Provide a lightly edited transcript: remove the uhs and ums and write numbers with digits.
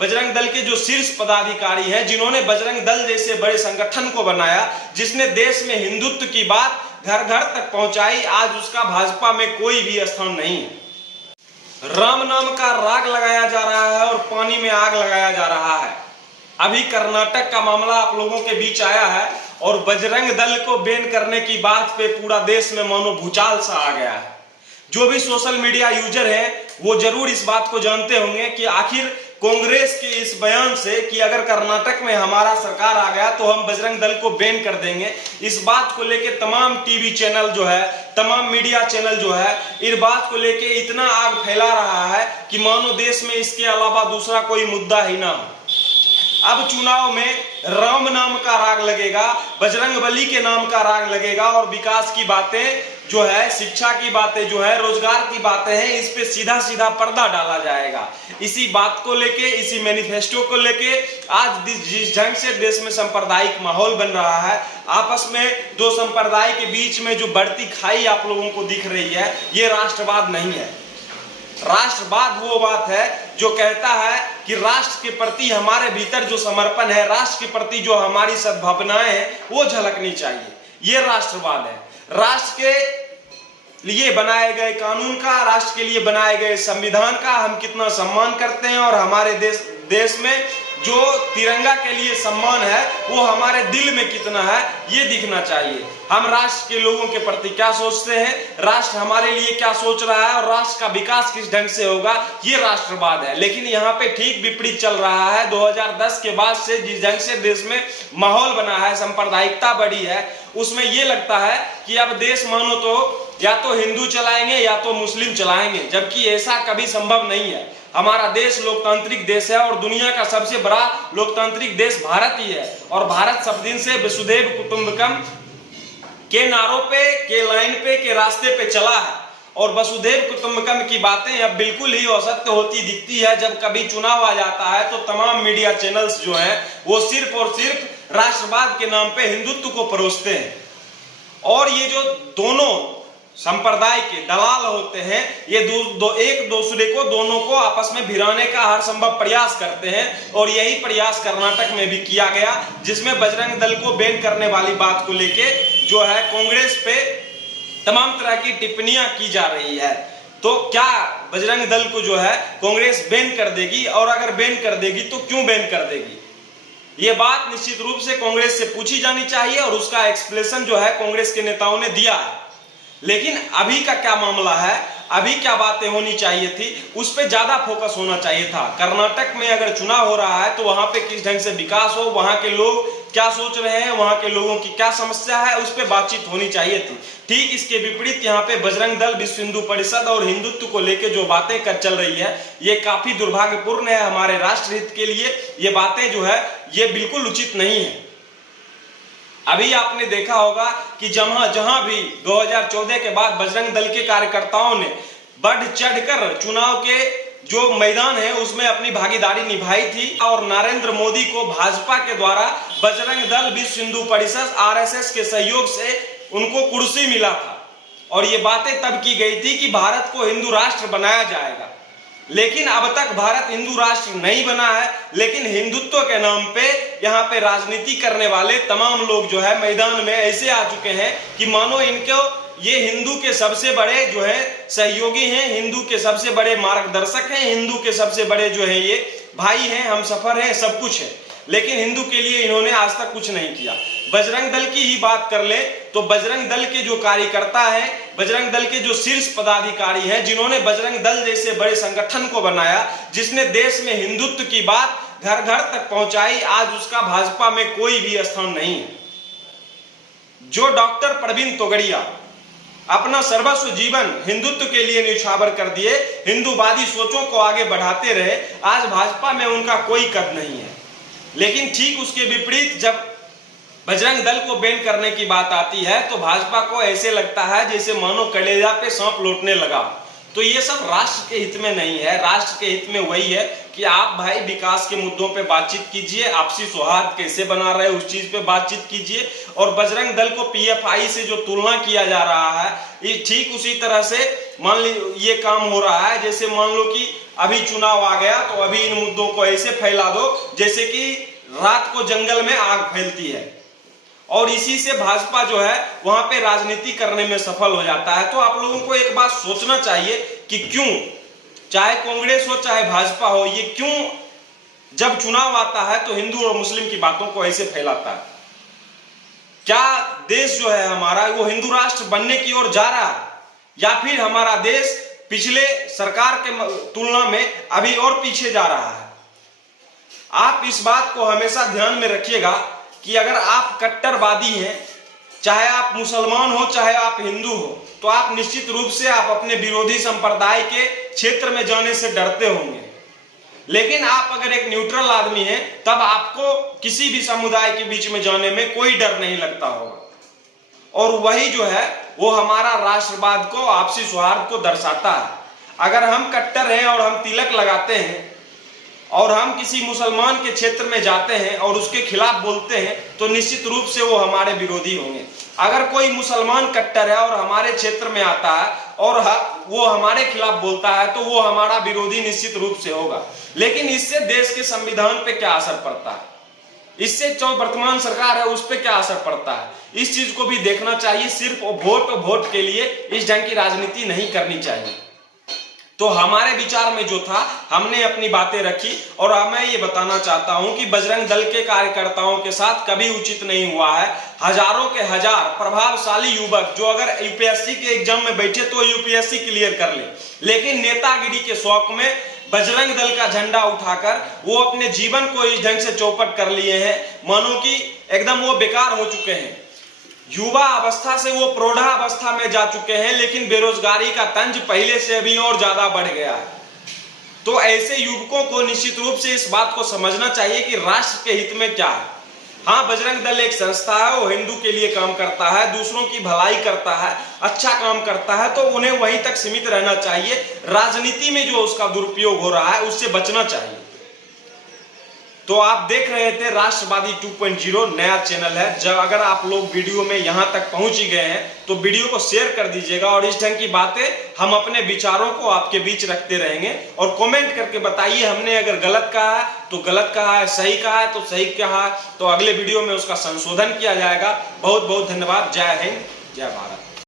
बजरंग दल के जो शीर्ष पदाधिकारी हैं, जिन्होंने बजरंग दल जैसे बड़े संगठन को बनाया, जिसने देश में हिंदुत्व की बात घर घर तक पहुंचाई, आज उसका भाजपा में कोई भी स्थान नहीं है। राम नाम का राग लगाया जा रहा है और पानी में आग लगाया जा रहा है। अभी कर्नाटक का मामला आप लोगों के बीच आया है और बजरंग दल को बैन करने की बात पे पूरा देश में मानो भूचाल सा आ गया है। जो भी सोशल मीडिया यूजर है वो जरूर इस बात को जानते होंगे कि आखिर कांग्रेस के इस बयान से कि अगर कर्नाटक में हमारा सरकार आ गया तो हम बजरंग दल को बैन कर देंगे, इस बात को लेके तमाम टीवी चैनल जो है, तमाम मीडिया चैनल जो है, इस बात को लेके इतना आग फैला रहा है कि मानो देश में इसके अलावा दूसरा कोई मुद्दा ही ना हो। अब चुनाव में राम नाम का राग लगेगा, बजरंग बली के नाम का राग लगेगा और विकास की बातें जो है, शिक्षा की बातें जो है, रोजगार की बातें हैं, इस पे सीधा सीधा पर्दा डाला जाएगा। इसी बात को लेके, इसी मैनिफेस्टो को लेके आज जिस ढंग से देश में सांप्रदायिक माहौल बन रहा है, आपस में दो संप्रदाय के बीच में जो बढ़ती खाई आप लोगों को दिख रही है, ये राष्ट्रवाद नहीं है। राष्ट्रवाद वो बात है जो कहता है कि राष्ट्र के प्रति हमारे भीतर जो समर्पण है, राष्ट्र के प्रति जो हमारी सद्भावनाएं हैं, वो झलकनी चाहिए। ये राष्ट्रवाद है। राष्ट्र के लिए बनाए गए कानून का, राष्ट्र के लिए बनाए गए संविधान का हम कितना सम्मान करते हैं और हमारे देश में जो तिरंगा के लिए सम्मान है वो हमारे दिल में कितना है, ये दिखना चाहिए। हम राष्ट्र के लोगों के प्रति क्या सोचते हैं, राष्ट्र हमारे लिए क्या सोच रहा है और राष्ट्र का विकास किस ढंग से होगा, ये राष्ट्रवाद है। लेकिन यहाँ पे ठीक विपरीत चल रहा है। 2010 के बाद से जिस ढंग से देश में माहौल बना है, सांप्रदायिकता बढ़ी है, उसमें ये लगता है कि अब देश मानो तो या तो हिंदू चलाएंगे या तो मुस्लिम चलाएंगे, जबकि ऐसा कभी संभव नहीं है। हमारा देश लोकतांत्रिक देश है और दुनिया का सबसे बड़ा लोकतांत्रिक देश भारत ही है। और भारत सब दिन से वसुधैव कुटुंबकम के नारों पे, के लाइन पे, के रास्ते पे चला है। और वसुधैव कुटुंबकम की बातें अब बिल्कुल ही असत्य होती दिखती है। जब कभी चुनाव आ जाता है तो तमाम मीडिया चैनल्स जो हैं वो सिर्फ और सिर्फ राष्ट्रवाद के नाम पे हिंदुत्व को परोसते हैं। और ये जो दोनों संप्रदाय के दलाल होते हैं, ये एक दूसरे को, दोनों को आपस में भिड़ाने का हर संभव प्रयास करते हैं। और यही प्रयास कर्नाटक में भी किया गया, जिसमें बजरंग दल को बैन करने वाली बात को लेके जो है कांग्रेस पे तमाम तरह की टिप्पणियां की जा रही है। तो क्या बजरंग दल को जो है कांग्रेस बैन कर देगी? और अगर बैन कर देगी तो क्यों बैन कर देगी? ये बात निश्चित रूप से कांग्रेस से पूछी जानी चाहिए और उसका एक्सप्लेनेशन जो है कांग्रेस के नेताओं ने दिया है। लेकिन अभी का क्या मामला है, अभी क्या बातें होनी चाहिए थी, उस पर ज्यादा फोकस होना चाहिए था। कर्नाटक में अगर चुनाव हो रहा है तो वहां पे किस ढंग से विकास हो, वहां के लोग क्या सोच रहे हैं, वहां के लोगों की क्या समस्या है, उस पर बातचीत होनी चाहिए थी। ठीक इसके विपरीत यहाँ पे बजरंग दल, विश्व हिंदू परिषद और हिंदुत्व को लेकर जो बातें कर चल रही है, ये काफी दुर्भाग्यपूर्ण है हमारे राष्ट्र हित के लिए। ये बातें जो है ये बिल्कुल उचित नहीं है। अभी आपने देखा होगा कि जहां भी 2014 के बाद बजरंग दल के कार्यकर्ताओं ने बढ़ चढ़कर चुनाव के जो मैदान है उसमें अपनी भागीदारी निभाई थी और नरेंद्र मोदी को भाजपा के द्वारा बजरंग दल, विश्व हिंदू परिषद, आरएसएस के सहयोग से उनको कुर्सी मिला था। और ये बातें तब की गई थी कि भारत को हिंदू राष्ट्र बनाया जाएगा। लेकिन अब तक भारत हिंदू राष्ट्र नहीं बना है। लेकिन हिंदुत्व के नाम पे यहाँ पे राजनीति करने वाले तमाम लोग जो है मैदान में ऐसे आ चुके हैं कि मानो इनको ये हिंदू के सबसे बड़े जो है सहयोगी हैं, हिंदू के सबसे बड़े मार्गदर्शक हैं, हिंदू के सबसे बड़े जो है ये भाई हैं, हम सफर हैं, सब कुछ है। लेकिन हिंदू के लिए इन्होंने आज तक कुछ नहीं किया। बजरंग दल की ही बात कर ले तो बजरंग दल के जो कार्यकर्ता हैं, बजरंग दल के जो शीर्ष पदाधिकारी हैं, जिन्होंने बजरंग दल जैसे बड़े संगठन को बनाया, जिसने देश में हिंदुत्व की बात घर घर तक पहुंचाई, आज उसका भाजपा में कोई भी स्थान नहीं है। जो डॉक्टर प्रवीण तोगड़िया अपना सर्वस्व जीवन हिंदुत्व के लिए न्यौछावर कर दिए, हिंदूवादी सोचों को आगे बढ़ाते रहे, आज भाजपा में उनका कोई कद नहीं है। लेकिन ठीक उसके विपरीत जब बजरंग दल को बैन करने की बात आती है तो भाजपा को ऐसे लगता है जैसे मानो कलेजा पे सांप लौटने लगा। तो ये सब राष्ट्र के हित में नहीं है। राष्ट्र के हित में वही है कि आप भाई विकास के मुद्दों पे बातचीत कीजिए, आपसी सौहार्द कैसे बना रहे उस चीज पे बातचीत कीजिए। और बजरंग दल को पीएफआई से जो तुलना किया जा रहा है, ये ठीक उसी तरह से मान ली ये काम हो रहा है जैसे मान लो कि अभी चुनाव आ गया तो अभी इन मुद्दों को ऐसे फैला दो जैसे कि रात को जंगल में आग फैलती है, और इसी से भाजपा जो है वहां पे राजनीति करने में सफल हो जाता है। तो आप लोगों को एक बात सोचना चाहिए कि क्यों, चाहे कांग्रेस हो चाहे भाजपा हो, ये क्यों जब चुनाव आता है तो हिंदू और मुस्लिम की बातों को ऐसे फैलाता है। क्या देश जो है हमारा वो हिंदू राष्ट्र बनने की ओर जा रहा है, या फिर हमारा देश पिछले सरकार के तुलना में अभी और पीछे जा रहा है? आप इस बात को हमेशा ध्यान में रखिएगा कि अगर आप कट्टरवादी हैं, चाहे आप मुसलमान हो चाहे आप हिंदू हो, तो आप निश्चित रूप से आप अपने विरोधी संप्रदाय के क्षेत्र में जाने से डरते होंगे। लेकिन आप अगर एक न्यूट्रल आदमी हैं, तब आपको किसी भी समुदाय के बीच में जाने में कोई डर नहीं लगता होगा। और वही जो है वो हमारा राष्ट्रवाद को, आपसी सौहार्द को दर्शाता है। अगर हम कट्टर हैं और हम तिलक लगाते हैं और हम किसी मुसलमान के क्षेत्र में जाते हैं और उसके खिलाफ बोलते हैं, तो निश्चित रूप से वो हमारे विरोधी होंगे। अगर कोई मुसलमान कट्टर है और हमारे क्षेत्र में आता है और वो हमारे खिलाफ बोलता है, तो वो हमारा विरोधी निश्चित रूप से होगा। लेकिन इससे देश के संविधान पे क्या असर पड़ता है, इससे जो वर्तमान सरकार है उस पर क्या असर पड़ता है, इस चीज को भी देखना चाहिए। सिर्फ वोट के लिए इस ढंग की राजनीति नहीं करनी चाहिए। तो हमारे विचार में जो था हमने अपनी बातें रखी, और मैं ये बताना चाहता हूं कि बजरंग दल के कार्यकर्ताओं के साथ कभी उचित नहीं हुआ है। हजारों के हजार प्रभावशाली युवक जो अगर यूपीएससी के एग्जाम में बैठे तो यूपीएससी क्लियर कर ले, लेकिन नेतागिरी के शौक में बजरंग दल का झंडा उठाकर वो अपने जीवन को इस ढंग से चौपट कर लिए हैं, मानो कि एकदम वो बेकार हो चुके हैं। युवा अवस्था से वो प्रौढ़ावस्था में जा चुके हैं, लेकिन बेरोजगारी का तंज पहले से अभी और ज्यादा बढ़ गया है। तो ऐसे युवकों को निश्चित रूप से इस बात को समझना चाहिए कि राष्ट्र के हित में क्या है। हाँ, बजरंग दल एक संस्था है, वो हिंदू के लिए काम करता है, दूसरों की भलाई करता है, अच्छा काम करता है, तो उन्हें वहीं तक सीमित रहना चाहिए। राजनीति में जो उसका दुरुपयोग हो रहा है उससे बचना चाहिए। तो आप देख रहे थे राष्ट्रवादी 2.0 नया चैनल है। जब अगर आप लोग वीडियो में यहां तक पहुंच ही गए हैं तो वीडियो को शेयर कर दीजिएगा, और इस ढंग की बातें हम अपने विचारों को आपके बीच रखते रहेंगे। और कमेंट करके बताइए हमने अगर गलत कहा है तो गलत कहा है, सही कहा है तो सही कहा है, तो अगले वीडियो में उसका संशोधन किया जाएगा। बहुत बहुत धन्यवाद। जय हिंद, जय भारत।